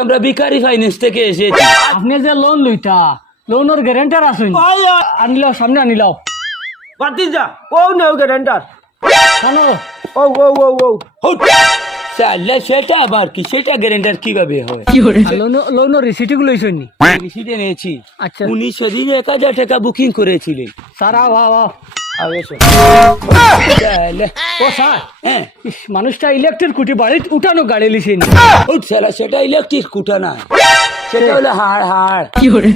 আমরা বিকারি ফাইন্যান্স থেকে এসেছি। আপনি যে লোন লইতা লোনের গ্যারেন্টার আসুন আনিলাও সামনে আনিলাও। যা। ও নেও গ্যারেন্টার কেন ও ও ও ও। চাল্লা সেটা আবার কি? সেটা গ্যারেন্টার কীভাবে হয়? লোনের রিসিটগুলো লইছেন নি? রিসিটে নিয়েছি। আচ্ছা। উনি সেদিন এক হাজার টাকা বুকিং করেছিলেন। ও স্যার। হ্যাঁ। ইস, মানুষটা ইলেকট্রিক কুটি বাড়ি উঠানো গাড়ি লিছেন উঠ সেটা ইলেকট্রিক কুটা না সেটা হলো হাড় হাড়। কি করে?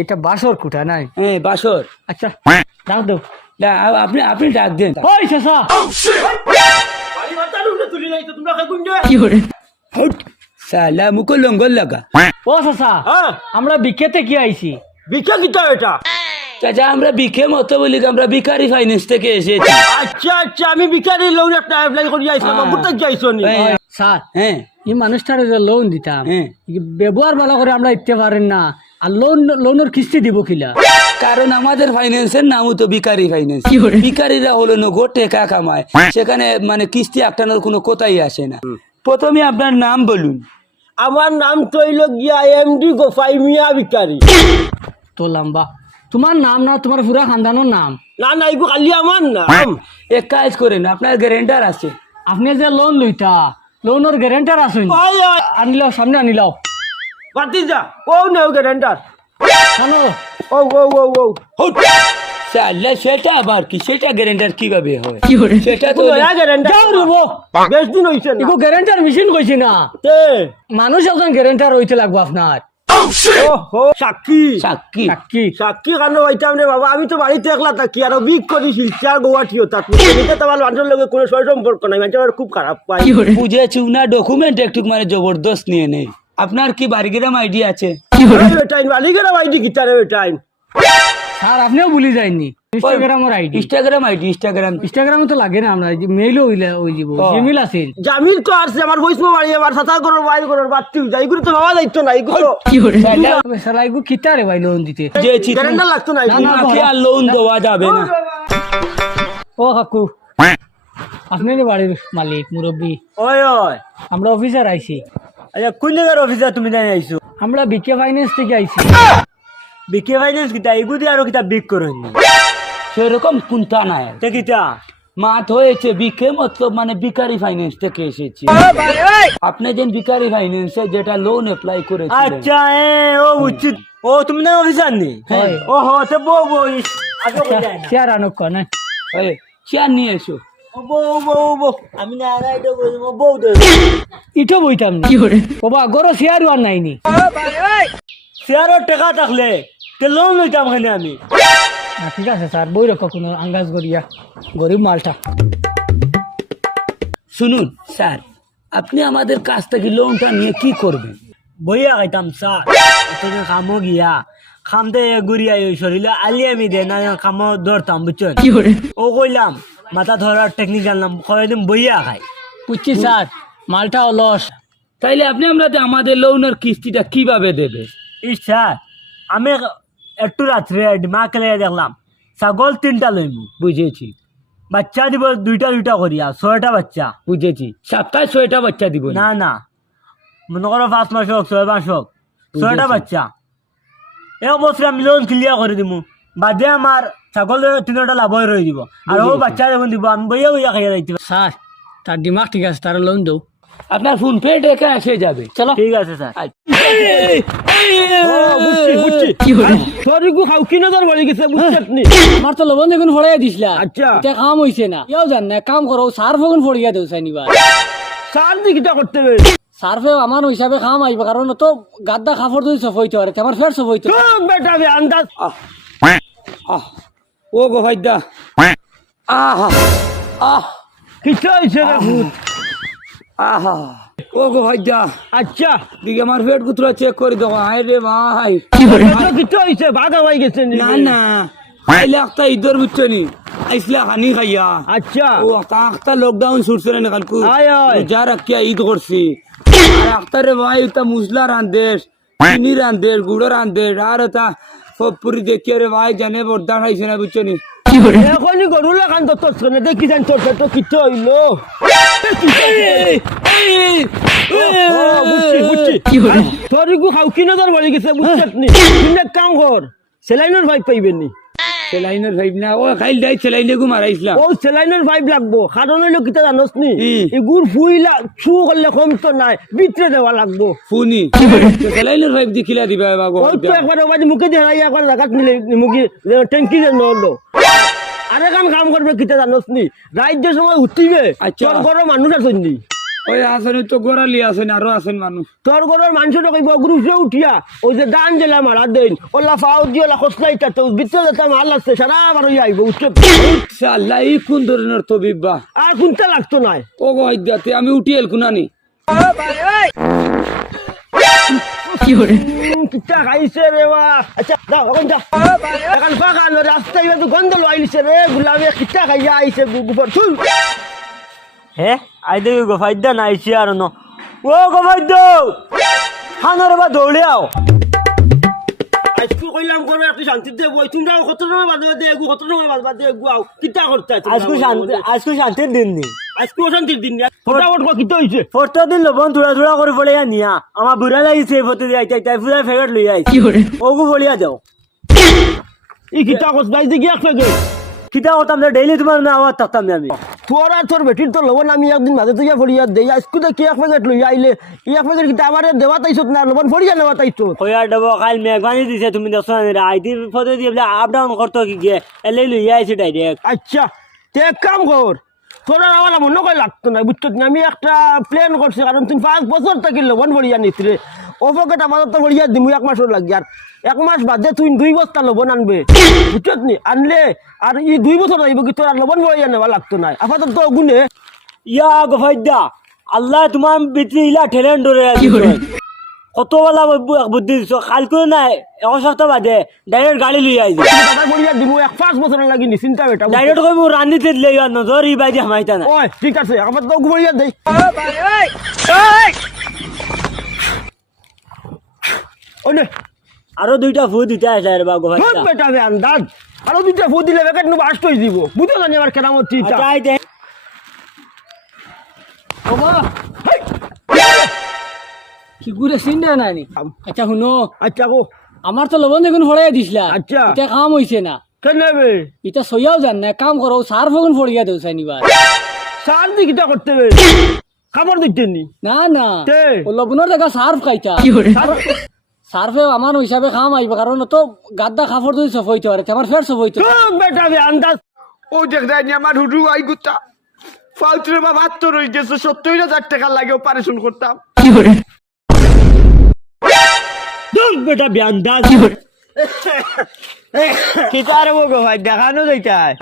এটা বাসর কুটা নাই। হ্যাঁ বাসর। আচ্ছা। ডাক দেও আপনি আপনি ডাক দেন। ওই তুলি নাই তো তোমরা কে গুঞ্জে হুট, শালা মুখো লঙ্গল লাগা ও হ্যাঁ। আমরা বিকেতে কি আইছি? বিকে কিতা এটা? চাচা আমরা বিকে মতো বলি আমরা বিকারি ফাইন্যান্স থেকে এসেছি। আচ্ছা আচ্ছা আমি বিকারি লোন একটা অ্যাপ্লাই করি আইছিলাম হ্যাঁ। বুঝতে যাইছো নি? হ্যাঁ, স্যার হ্যাঁ। এই মানুষটার যে লোন দিতাম হ্যাঁ। ব্যবহার ভালো করে আমরা ইতে পারেন না। আর লোন লোনের কিস্তি দিব কিলা? কারণ আমাদের ফাইন্যান্সের নামও তো বিকারি ফাইন্যান্স বিকারিরা হলো নগো টেকা কামায় সেখানে মানে কিস্তি আটটানোর কোনো কথাই আসে না। প্রথমে আপনার নাম বলুন। আমার নাম তৈল গিয়া এমডি গোফাই মিয়া বিকারি তো লম্বা। তোমার নাম না তোমার পুরা খানদানোর নাম। না না এগো খালি আমার নাম। এক কাজ করেন আপনার গ্যারেন্টার আছে। আপনি যে লোন লইতা লোনের গ্যারেন্টার আছে আনিলাও সামনে আনিলাও ভাতিজা ও নেও গ্যারেন্টার কেন ও ও ও ও। সেটা আবার কি? সেটা গ্যারেন্টার কীভাবে হয়? সেটা তো গ্যারেন্টার রুবো বেশ দিন হইছে না। ইগো গ্যারেন্টার মেশিন কইছি না। তে মানুষ একজন গ্যারেন্টার হইতে লাগবো আপনার। ও সাক্ষী। সাক্ষী। সাক্ষী। কেন হইতাম রে বাবা? আমি তো বাড়িতে একলা থাকি আর বিক করি শিলচার তো মানুষের লগে কোনো সম্পর্ক নাই খুব খারাপ পাই। বুঝেছি উনার ডকুমেন্ট একটু মানে জবরদস্ত নিয়ে নেই। আপনার কি বাড়িগ্রাম আইডি আছে? স্যার আপনিও ভুলি যায়নি ইনস্টাগ্রামের আইডি। ইনস্টাগ্রাম আইডি ইনস্টাগ্রাম ইনস্টাগ্রামে তো লাগে না আমরা মেইলও হইলে ওই যাব ও। জিমেল আছে। তো আসছে আমার বৈষ্ণ বাড়ি আমার সাথা করো বাইর করো বাড়তি যাই এগুলো তো বাবা দায়িত্ব নাই এগুলো স্যার আইগো কিতা রে ভাই লোন দিতে? যে চিত্র গ্যারেন্টার লাগতো না না, না, তোমাকে আর লোন দেওয়া যাবে না। ও কাকু আপনি বাড়ির মালিক মুরব্বী। ওই ওই। আমরা অফিসার আইছি। আচ্ছা কোন জায়গার অফিসার তুমি জানি আইছো আমরা বিকে ফাইন্যান্স থেকে আইছি। বিকে ফাইন্যান্স কিতা? এগুদি আরও কিতা বিক করো সেরকম কোনটা নাই তে কিতা? মাঠ হয়েছে বিকে মতলব মানে বিকারি ফাইন্যান্স থেকে এসেছি। আপনি যেন বিকারি ফাইন্যান্সে যেটা লোন অ্যাপ্লাই করেছিলেন। আচ্ছা এ ও উচিত। ও তুমি না অফিসার নি? হ্যাঁ। ও হো তো বউ বউ আগে কই চেয়ার আনুক কনে। চেয়ার নিয়ে এসো। ইটো বইতাম না। বাবা গরো চেয়ার আর নাইনি। শেয়ারের টাকা থাকলে তে লোন লইতাম আমি। ঠিক আছে স্যার বই কোনো আঙ্গাজ করিয়া গরিব মালটা। শুনুন স্যার আপনি আমাদের কাছ থেকে লোনটা নিয়ে কি করবেন? বইয়া খাইতাম স্যার। তোকে কামো গিয়া। খামতে ঘুরিয়া শরীরে আলি আমি দে না কামো ধরতাম বুঝছেন? ও কইলাম মাথা ধরার টেকনিক জানলাম। কয়দিন বইয়া খাই বুঝছি স্যার মালটা অলস তাইলে আপনি আমরা আমাদের লোনের কিস্তিটা কীভাবে দেবে? ইস স্যার আমি একটু রাত্রে মা কেলে দেখলাম। ছাগল তিনটা লইমু বুঝেছি। বাচ্চা দিব দুইটা দুইটা করিয়া ছয়টা বাচ্চা। বুঝেছি। সপ্তাহে ছয়টা বাচ্চা দিব না? না মনে করো পাঁচ মাস হোক ছয় মাস হোক ছয়টা বাচ্চা। এক বছর আমি লোন ক্লিয়ার করে দিব বাদে আমার ছাগল তিনটা লাভ হয়ে রয়ে দিব। আর ও বাচ্চা যখন দিব আমি বইয়া বইয়া খাইয়া যাইতে পারি। স্যার তার দিমাগ ঠিক আছে তার লোন দেও। আপনার ফোন পে টেকা এসে যাবে। চলো। ঠিক আছে স্যার আমার তো লবণ দেখুন ফড়াই দিছিলা। আচ্ছা। কাম হইছে না। ইয়াও জান না কাম করো সার ফগুন ফড়িয়া দেও চাইনিবার সার দিকিটা করতে হবে সার্ফে আমার হিসাবে কাম আইব কারণ তো গাদ্দা কাপড় যদি সফ হইতে পারে আমার ফের সফ হইতে বেটা আন্দাজ। আহ। ও গো ভাইদা। আহা আহ কিছু হয়েছে রে? ভূত আহা ও গো ভাইদা। আচ্ছা। দিকে আমার পেট কুতরা চেক করে দেবো হাই রে ভাই। কিছু হয়েছে ভাগা হয়ে গেছে না। না আইলে একটা ঈদের বুঝছ নি। আইসলে হানি খাইয়া। আচ্ছা। ও একটা একটা লকডাউন ছুটছে না কালকু। যা রাখিয়া ঈদ করছি। আর একটা রে ভাই ওটা মুসলা রান্ধেস চিনি রান্ধেস গুড়ো রান্ধেস আর ওটা সবপুরি দেখি আরে ভাই জানে বর্দান হয়েছে না বুঝছ নি এখনই গরু লাগান তো তোর সঙ্গে। দেখি যান তোর তো কিচ্ছু হইল। তোর ইগু খাও কি নজর বলে গেছে বুঝছত নি? কিন্তু কাম কর। সেলাইনের ভাই পাইবেন নি। সেলাইনের ভাইব না। ও খাইল দাই সেলাইনে গু মারাইছিলাম ও সেলাইনের ভাইব লাগবো। কারণ হইল কিতা জানোস নি? ই। এগুর ফুইলা ছু করলে কম তো নাই ভিতরে দেওয়া লাগবো। ফুনি। সেলাইনের ভাইব দেখিলা দিবা বাবা ওই তো একবার ওবাদি মুখে দিয়ে হারাই একবার জাগাত মিলে মুখে ট্যাঙ্কি যে নলো আরে কাম কাম করবে কিতা জানোস নি? রাজ্যের সময় উঠিবে আচ্ছা। ঘরের মানুষ আছেন নি। ওই আসেন তো গোড়ালি আছেন আরও আছেন মানুষ। তোর ঘরের মানুষটা কইব গ্রুপে উঠিয়া ওই যে দান জেলা মারা দেন ওলা ফাও দিয়ে ওলা খসলাইটা তো ভিতরে যেতে মাল আছে সারা বারো আইব আল্লাহ এই কোন ধরনের তবিব বা? আর কোনটা লাগতো নাই ও আমি উঠি এল কুনানি খাইছে রে বা আচ্ছা এখন যা। এখন ফাঁকা তো গন্ধ লাইছে রে কিচ্ছা খাইয়া আইছে গুপর হে? আই দেখি গোফাইদ্যা নাইছি আর ন। ও গোফাইদ্য! হানোর বা দৌড়িয়াও আজকে কইলাম করে একটু শান্তিতে বই। তোমরাও কত সময় বাদ বাদে এগু কত সময় বাদ বাদে এগু আও? কিতা করতে আজকু শান্তি আজকু শান্তির দিন নি। আজকে অশান্তির দিন ফটাফট কো কিতা হইছে ফটো দিন লবণ থোড়া থোড়া করে ফলিয়া নিয়া। আমার বুড়া লাগিছে ফটো দিয়ে আইতে তাই ফুলাই ফেভারিট লই আইছি ওগু ফলিয়া দেও ই কিতা কস বাইজ দি গিয়া ফেগে কিতা করতাম ডেইলি তোমার না আওয়াজ থাকতাম না আমি? তোর আর তোর বেটির তো লবণ আমি একদিন মাঝে তুই ফড়িয়া দেই। আজকে তো কি এক প্যাকেট লই আইলে ই এক প্যাকেট কিতা আমার দেওয়া তাইছত না লবণ ফড়িয়া নেওয়া তাইছত? কইয়া দেব কাল মেঘবানি দিছে তুমি না আইতি ফটো দিয়ে আপ ডাউন করতো কি গিয়ে এলে লই আইছি ডাইরেক্ট আচ্ছা তে কাম কর তোর আমার মনে কয় লাগতো না বুঝছত না? আমি একটা প্ল্যান করছি কারণ তুমি পাঁচ বছর থাকি লবণ ফড়িয়া রে ও প্যাকেট আমার তো ফড়িয়া দিমু এক মাসও লাগি। আর এক মাস বাদে তুই দুই বস্তা লবণ আনবে। বুঝছত নি? আনলে আর ই দুই বছর আইব কি তোর আর লবণ ফড়িয়া নেওয়া লাগতো না। আপাতত তো গুনে। ইয়া গোফাইদ্যা আল্লাহ তোমার ভিতরে ইলা ঠেলেন ধরে কত বেলা বুদ্ধি দিছ? কালকে নাই এক সপ্তাহ বাদে ডাইরেক্ট গাড়ি লই আইছি। দাদা ফড়িয়া দিমু এক পাঁচ বছর লাগি নি চিন্তা বেটা। ডাইরেক্ট কই মোৰ ৰান্ধিতে দিলে ইয়াত নজৰ ই বাইদি হামাইতা নাই। ওই ঠিক আছে আমার তো ফড়িয়া দেই ওই নে। আৰু দুইটা ফু দুইটা আছে আৰু বা খুব গোভাইতা বেটা বে আন্দাজ। আরও দুইটা ফু দিলে বেকার নো বাস দিব। বুঝো জানি আমার কেরামত চিন্তা আচ্ছা আইতে কি করে চিন্তা নাই নি? আচ্ছা শুনো। আচ্ছা গো আমার তো লবণ দেখুন ফড়াই দিছিলা। আচ্ছা। এটা কাম হইছে না। কেন বে? এটা সইয়াও জান না কাম করো সার ফগুন ফড়িয়া দেও চাইনিবার সার দি কিটা করতে বে? খাবার দিতে নি? না না। তে? ও লবণের জায়গা সার্ফ খাইতা সার্ফে আমার হিসাবে খাম আইব কারণ তো গাদ্দা কাপড় যদি সফ হইতে পারে আমার ফের সফ হইতে বেটা আন্দাজ ও দেখ দেয় আমার হুডু আই গুতা। ফালতুরে বা ভাত তো রয়ে গেছে সত্তর হাজার টাকা লাগে অপারেশন করতাম। বেটা বিয়ান্দাজ গো ভাই দেখানো যাইতাই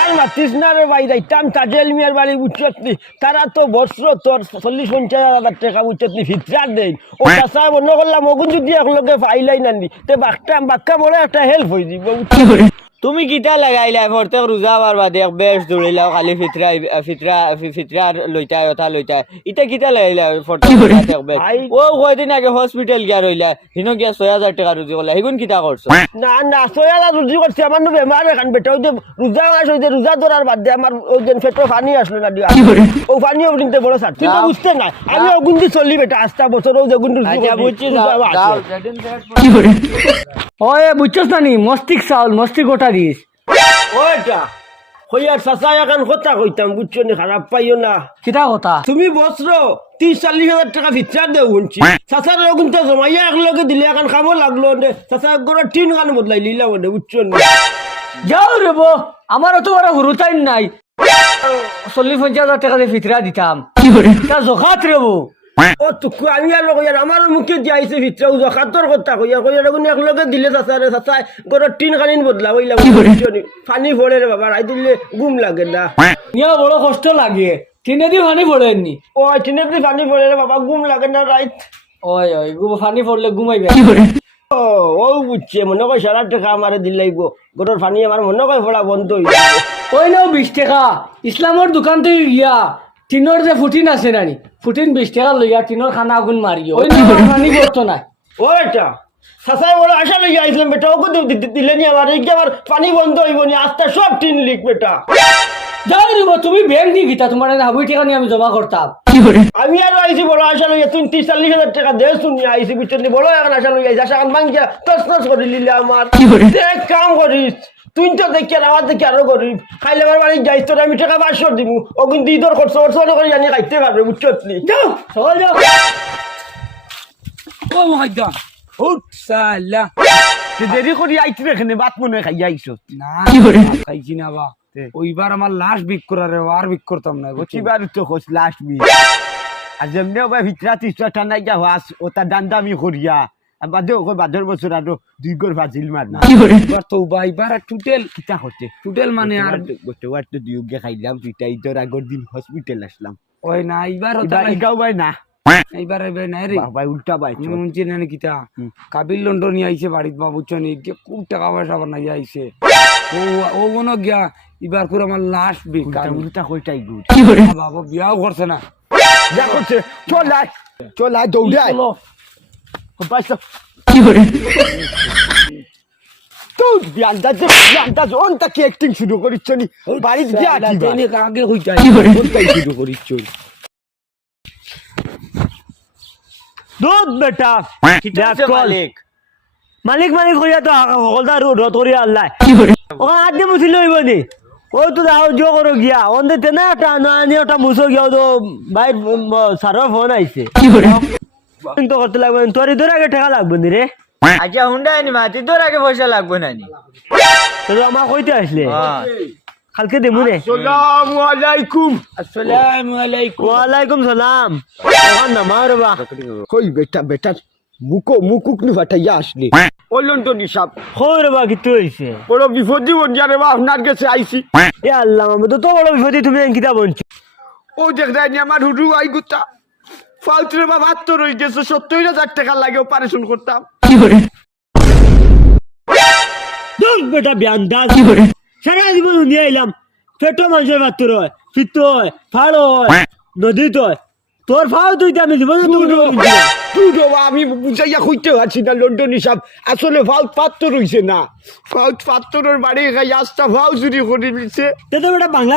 আর মাতিস না রে ভাই যাইতাম তাজেল মিয়ার বাড়ি উচ্চতনি তারা তো বছর তোর চল্লিশ পঞ্চাশ হাজার টাকা উচ্চতনি নি ফিতরার দেন ও চাষা মনে করলাম ওগুন যদি একলগে ফাইলাই নানি তে বাক্কা বাক্কা বড় একটা হেল্প হয়ে দিব তুমি কিতা লাগাইলা? প্ৰত্যেক ৰোজা বাৰ বাদে বেছ দৌৰিলা খালি ফিতৰা ফিতৰা ফিতৰা লৈতা এটা লৈতা ইটা কিতা লাগাইলা? প্ৰত্যেক বেছ ও কয়দিন আগে হস্পিটেল গিয়া ৰহিলা সিনো গিয়া ছয় হাজাৰ টকা ৰুজি ক'লা সেইগুণ কিতা কৰছ? না না সয়ালা রুজি করছে আমার নো বেমার এখান বেটা ওই যে রোজা মাস ওই যে রোজা ধরার বাদ দিয়ে আমার ওই যে পেটে পানি আসলো না দিয়া। ও পানি ওদিনতে বড় সার তুই তো বুঝতে না আমি ওগুন দিয়ে চলি বেটা আস্তা বছর ও যেগুন রুজি আচ্ছা করছি, বুঝছি রোজা। ওই বুঝছস না নি মস্তিক চাউল মস্তিক গোটা দিস ওইটা হইয়ার চাচা এখন কথা কইতাম বুঝছ নি? খারাপ পাইও না। কিতা কথা? তুমি বছর তিরিশ চল্লিশ হাজার টাকা ভিতর দেও শুনছি। চাচার ওগুন তো জমাইয়া একলগে দিলে এখন খাব লাগল চাচা একগড় টিন গান বদলাই লিলা মানে বুঝছ নি? যাও রে বো আমার তো বড় হুরুতাইন নাই। চল্লিশ পঞ্চাশ হাজার টাকা দিয়ে ফিতরা দিতাম। তা জখাত রে ও তুকু আমি আর কইয়ার আমার মুখে যে আইছে ভিতরে ও জখাতর কথা কইয়া কইয়ার এখন একলগে দিলে চাচা রে চাচা টিন কানিন বদলা কইলা বুঝছ পানি পড়ে রে বাবা রাই দিলে গুম লাগে না। নিয়া বড় কষ্ট লাগে। তিনে দি পানি পড়েননি ও টিনে দি পানি পড়ে রে বাবা গুম লাগে না রাইত ওই ওই গু পানি পড়লে ঘুমাইবে ও ও বুঝছে মনে কয় সারা টাকা আমারে দিলাইব গড়র পানি আমার মনে কয় পড়া বন্ধ হইছে ওই নাও বিশ টাকা। ইসলামর দোকান থেকে গিয়া টিনের যে ফুটিন আছে নানি ফুটিন বিশ টাকা লইয়া টিনের খানা আগুন মারিও ওই না পানি পড়তো না ও এটা সাসাই বড় আশা লইয়া আইছিলাম বেটা ওকে দিলে নি আমার এই যে আমার পানি বন্ধ হইব নি আস্তে সব টিন লিক বেটা যাই রে বো, তুমি ব্যাংক দি গিতা তোমার হাবুই টাকা নিয়ে আমি জমা করতাম আমি আর আইছি বড় আশা লইয়া তুই তিরিশ চল্লিশ হাজার টাকা দেশ শুনি আইছি বুঝছেন বড় এখন আশা লইয়া আইছি আশা এখন ভাঙ্গিয়া তস তস করে লিলে আমার এক কাম করিস তুই তো দেখি আর আমার দেখি আরও গরিব। খাইলে আমার বাড়ি যাইস তোর আমি টাকা পাঁচশো দিমু। ও কিন্তু ঈদর খরচ খরচ করে জানি খাইতে পারবে বুঝছলি যাও সকাল যাও। ও উঠ সালা। দেরি করি আইছি এখানে বাত মনে খাই আইছো না খাইছি না বা। ওইবার আমার লাশ বিক করারে আর বিক করতাম না বুঝছি? কিবার তো খোঁজ লাস্ট মি আর যেমনি ওবার ভিতরা তিসরা টানা গিয়া হাস ওটা দান্দামি করিয়া। আর বাদে ওকে বাদর বছর আরও দুই গর ভাজিল মার না। এবার তো এবার টুটেল কিতা হতে টুটেল মানে আর তো দুই গে খাইলাম পিতা ঈদের আগর দিন হসপিটাল আসলাম। ওই না এবার ইগাও ভাই না। এইবার এবার নাই রে। ভাই উল্টা ভাই না কিতা? কাবিল লন্ডন নিয়ে আইছে বাড়িত বাবুচন যে খুব টাকা পয়সা বানাই আইছে। ও ও মনে গিয়া এবার করে আমার লাশ বিক উল্টা কইটাই গুড। বাবা বিয়াও করছে না। যা করছে চল আয় চল আয় দৌড়ে আয় পাইছো তো আন্দাজ আন্দাজ অনটা কি অ্যাক্টিং শুরু করিচ্ছ নি বাড়িত গিয়া সালা, আটিবা আগে হই যায় অনটাই শুরু করিচ্ছ দুধ বেটা। দেখ মালিক? মালিক করিয়া তো সকলটা করিয়া আল্লাহ। দিয়ে মুছিল হইব নি। ও তো যাও জো করো গিয়া। ওন্দে তেনে একটা আনা আনি ওটা মুছো গিয়া তো ভাই সারর ফোন আইছে। তো করতে লাগবে তোর ইদর আগে টাকা লাগবে নি রে। আচ্ছা হুন্ডা আনি মাতি তোর আগে পয়সা লাগবে না নি। তো আমার কইতে আসলে। কালকে দেবো রে আসসালামু আলাইকুম। আসসালামু আলাইকুম। ওয়ালাইকুম সালাম। ওখান না মার বা। কই বেটা বেটা মুকো মুকুক নি ফাটাইয়া আসলি। ও লন্ডন হিসাব খবর বা কি তো হইছে? বড় বিপদি বঞ্জারে বা আপনার কাছে আইছি। এ আল্লাহ আমি তো তো বড় বিপদে তুমি কিতা বলছো ও দেখ যায়নি আমার হুডু আই গুতা। ফালতুরে বা ভাত তো রয়ে গেছে সত্তর হাজার টাকা লাগে অপারেশন করতাম। বেটা ব্যান্দাজ সারা জীবন নিয়ে এলাম। পেটো মানুষের পাত্র হয় ফিত হয় ফাড় হয় নদীত হয়। তোর ফাও তুই আমি জীবন তুই বাবা আমি বুঝাইয়া কইতে পারছি না লন্ডন হিসাব। আসলে ফাউট পাত্র রইছে না। ফাউট পাত্রের বাড়ি খাই আস্তা ফাউ চুরি করে বেটা বাংলা